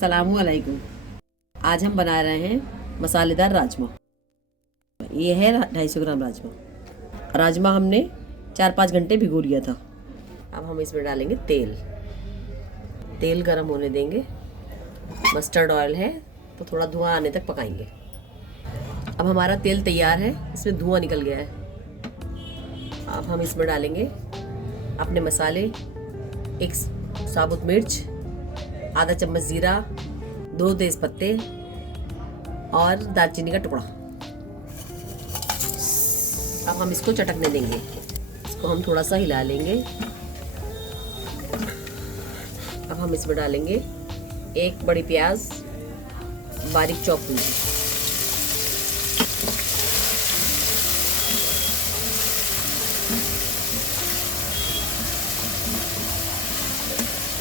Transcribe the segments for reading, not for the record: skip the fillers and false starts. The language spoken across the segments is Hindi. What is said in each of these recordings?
अस्सलामुअलैकुम। आज हम बना रहे हैं मसालेदार राजमा। ये है 250 ग्राम राजमा। राजमा हमने 4-5 घंटे भिगो लिया था। अब हम इसमें डालेंगे तेल। तेल गरम होने देंगे। मस्टर्ड ऑयल है तो थोड़ा धुआं आने तक पकाएंगे। अब हमारा तेल तैयार है, इसमें धुआं निकल गया है। अब हम इसमें डालेंगे अपने मसाले। एक साबुत मिर्च, आधा चम्मच जीरा, 2 तेज पत्ते और दालचीनी का टुकड़ा। अब हम इसको चटकने देंगे। इसको हम थोड़ा सा हिला लेंगे। अब हम इसमें डालेंगे 1 बड़ी प्याज बारीक चॉप हुई।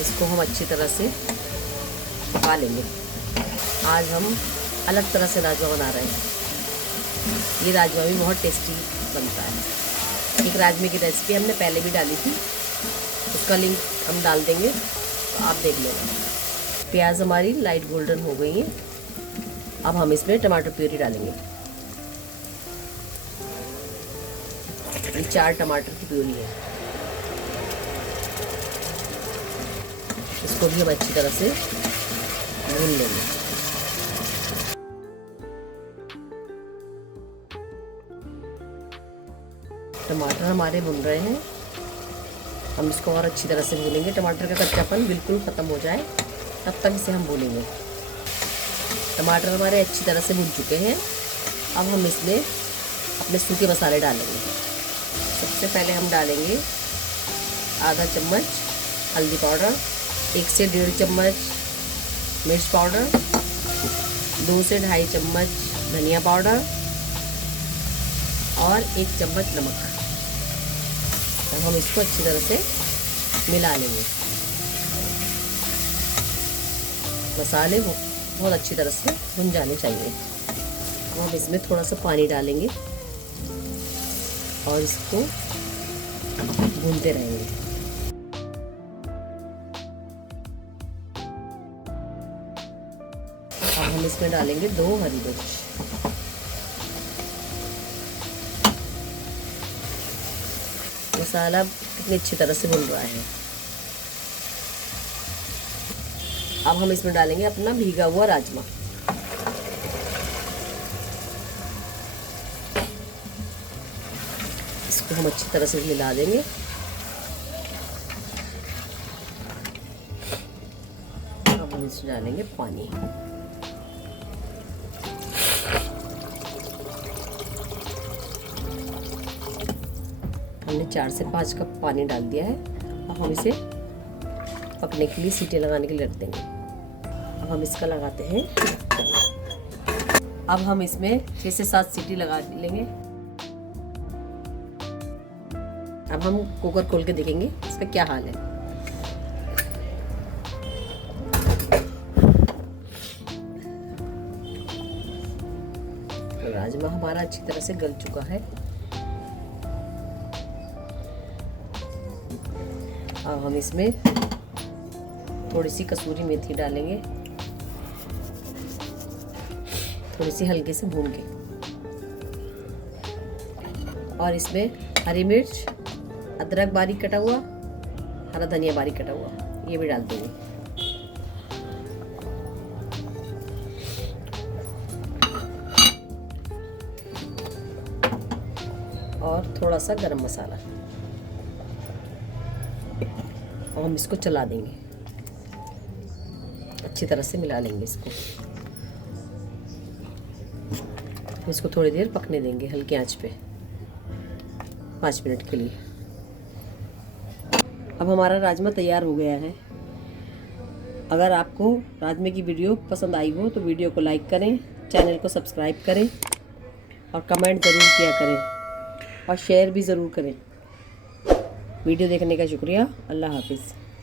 इसको हम अच्छी तरह से पका लेंगे। आज हम अलग तरह से राजमा बना रहे हैं। ये राजमा भी बहुत टेस्टी बनता है। एक राजमे की रेसिपी हमने पहले भी डाली थी, उसका लिंक हम डाल देंगे तो आप देख लेना। प्याज हमारी लाइट गोल्डन हो गई है। अब हम इसमें टमाटर प्यूरी डालेंगे। 4 टमाटर की प्यूरी है। इसको भी हम अच्छी तरह से भून लेंगे। टमाटर हमारे भुन रहे हैं। हम इसको और अच्छी तरह से भूनेंगे। टमाटर का कच्चापन बिल्कुल ख़त्म हो जाए तब तक इसे हम भूनेंगे। टमाटर हमारे अच्छी तरह से भून चुके हैं। अब हम इसमें अपने सूखे मसाले डालेंगे। सबसे पहले हम डालेंगे आधा चम्मच हल्दी पाउडर, 1 से 1.5 चम्मच मिर्च पाउडर, 2 से 2.5 चम्मच धनिया पाउडर और 1 चम्मच नमक। अब हम इसको अच्छी तरह से मिला लेंगे। मसाले बहुत अच्छी तरह से भुन जाने चाहिए। अब हम इसमें थोड़ा सा पानी डालेंगे और इसको भूनते रहेंगे। अब हम इसमें डालेंगे 2 हरी मिर्च। मसाला कितनी अच्छी तरह से भुन रहा है। अब हम इसमें डालेंगे अपना भीगा हुआ राजमा। इसको हम अच्छी तरह से मिला देंगे। अब हम इसमें डालेंगे पानी। हमने 4 से 5 कप पानी डाल दिया है। अब हम इसे पकने के लिए सीटी लगाने के लिए रख देंगे। अब हम इसका लगाते हैं। अब हम इसमें 6 से 7 सीटी लगा लेंगे। अब हम कुकर खोल के देखेंगे इसका क्या हाल है। राजमा हमारा अच्छी तरह से गल चुका है। अब हम इसमें थोड़ी सी कसूरी मेथी डालेंगे, थोड़ी सी हल्के से भून के। और इसमें हरी मिर्च, अदरक बारीक कटा हुआ, हरा धनिया बारीक कटा हुआ, ये भी डाल देंगे। और थोड़ा सा गरम मसाला। और हम इसको चला देंगे। अच्छी तरह से मिला लेंगे इसको। इसको थोड़ी देर पकने देंगे हल्की आंच पे 5 मिनट के लिए। अब हमारा राजमा तैयार हो गया है। अगर आपको राजमे की वीडियो पसंद आई हो तो वीडियो को लाइक करें, चैनल को सब्सक्राइब करें और कमेंट ज़रूर किया करें और शेयर भी ज़रूर करें। वीडियो देखने का शुक्रिया। अल्लाह हाफिज़।